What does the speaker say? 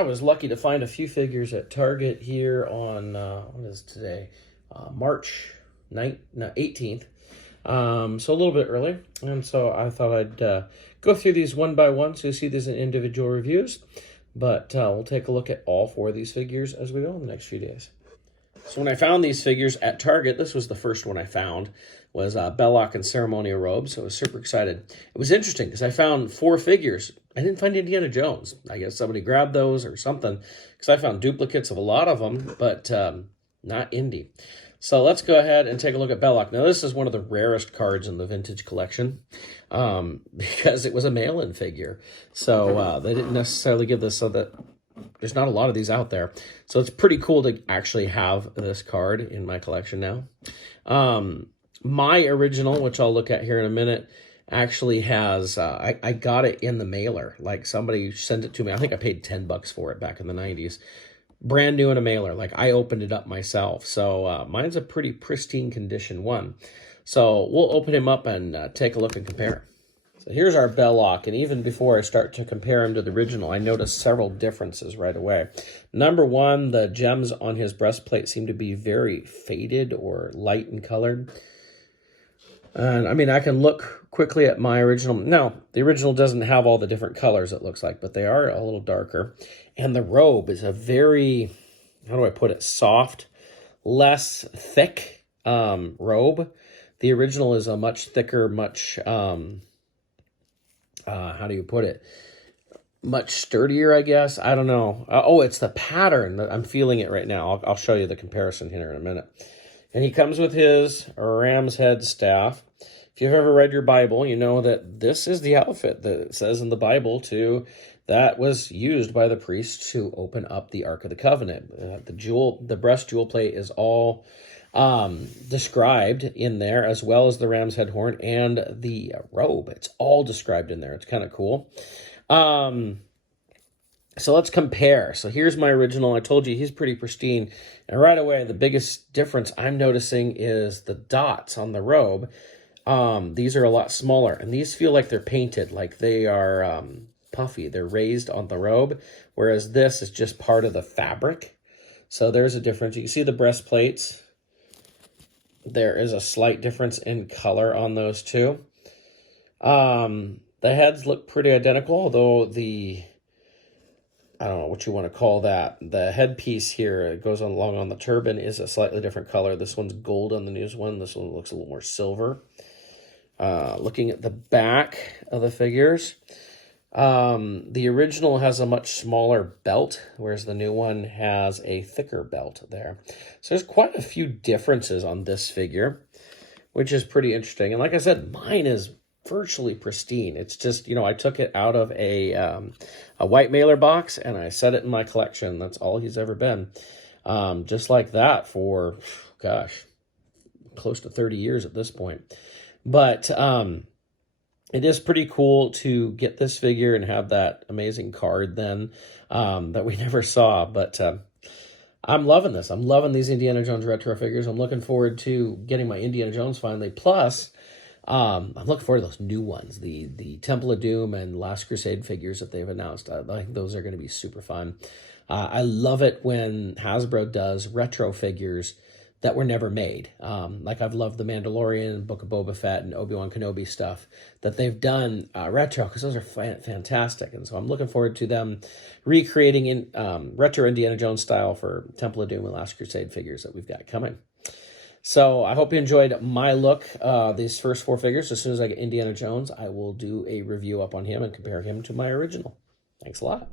I was lucky to find a few figures at Target here on, what is today? March 18th. So a little bit early. And so I thought I'd go through these one by one so you see these in individual reviews. But we'll take a look at all four of these figures as we go in the next few days. So when I found these figures at Target, this was the first one I found, was Belloq and Ceremonial robes. So I was super excited. It was interesting because I found four figures. I didn't find Indiana Jones. I guess somebody grabbed those or something because I found duplicates of a lot of them, but not Indy. So let's go ahead and take a look at Belloq. Now, this is one of the rarest cards in the vintage collection because it was a mail-in figure. So they didn't necessarily give this so that there's not a lot of these out there. So it's pretty cool to actually have this card in my collection now. My original, which I'll look at here in a minute, actually has, I got it in the mailer. Like somebody sent it to me. I think I paid $10 for it back in the 90s. Brand new in a mailer. Like I opened it up myself. So mine's a pretty pristine condition one. So we'll open him up and take a look and compare. So here's our Belloq, and even before I start to compare him to the original, I noticed several differences right away. Number one, the gems on his breastplate seem to be very faded or light in colored. And I mean, I can look quickly at my original. No, the original doesn't have all the different colors, it looks like, but they are a little darker. And the robe is a very, how do I put it, soft, less thick robe. The original is a much thicker, much, how do you put it, much sturdier, I guess. I don't know. Oh, it's the pattern. I'm feeling it right now. I'll show you the comparison here in a minute. And he comes with his ram's head staff. If you've ever read your Bible, you know that this is the outfit that it says in the Bible that was used by the priests to open up the Ark of the Covenant. The breast jewel plate is all described in there, as well as the ram's head horn and the robe. It's all described in there. It's kind of cool. So let's compare. So here's my original. I told you he's pretty pristine. And right away, the biggest difference I'm noticing is the dots on the robe. These are a lot smaller, and these feel like they're painted, like they are puffy. They're raised on the robe, whereas this is just part of the fabric. So there's a difference. You can see the breastplates. There is a slight difference in color on those two. The heads look pretty identical, although I don't know what you want to call that. The headpiece here, it goes along on the turban, is a slightly different color. This one's gold on the newest one. This one looks a little more silver. Looking at the back of the figures, the original has a much smaller belt, whereas the new one has a thicker belt there. So there's quite a few differences on this figure, which is pretty interesting. And like I said, mine is virtually pristine. It's just, you know, I took it out of a white mailer box and I set it in my collection. That's all he's ever been. Just like that for, gosh, close to 30 years at this point. But it is pretty cool to get this figure and have that amazing card then that we never saw. But I'm loving this. I'm loving these Indiana Jones retro figures. I'm looking forward to getting my Indiana Jones finally. Plus, I'm looking forward to those new ones, the Temple of Doom and Last Crusade figures that they've announced. I think those are going to be super fun. I love it when Hasbro does retro figures that were never made. Like I've loved the Mandalorian, Book of Boba Fett, and Obi-Wan Kenobi stuff that they've done retro, because those are fantastic. And so I'm looking forward to them recreating in retro Indiana Jones style for Temple of Doom and Last Crusade figures that we've got coming. So I hope you enjoyed my look, these first four figures. As soon as I get Indiana Jones, I will do a review up on him and compare him to my original. Thanks a lot.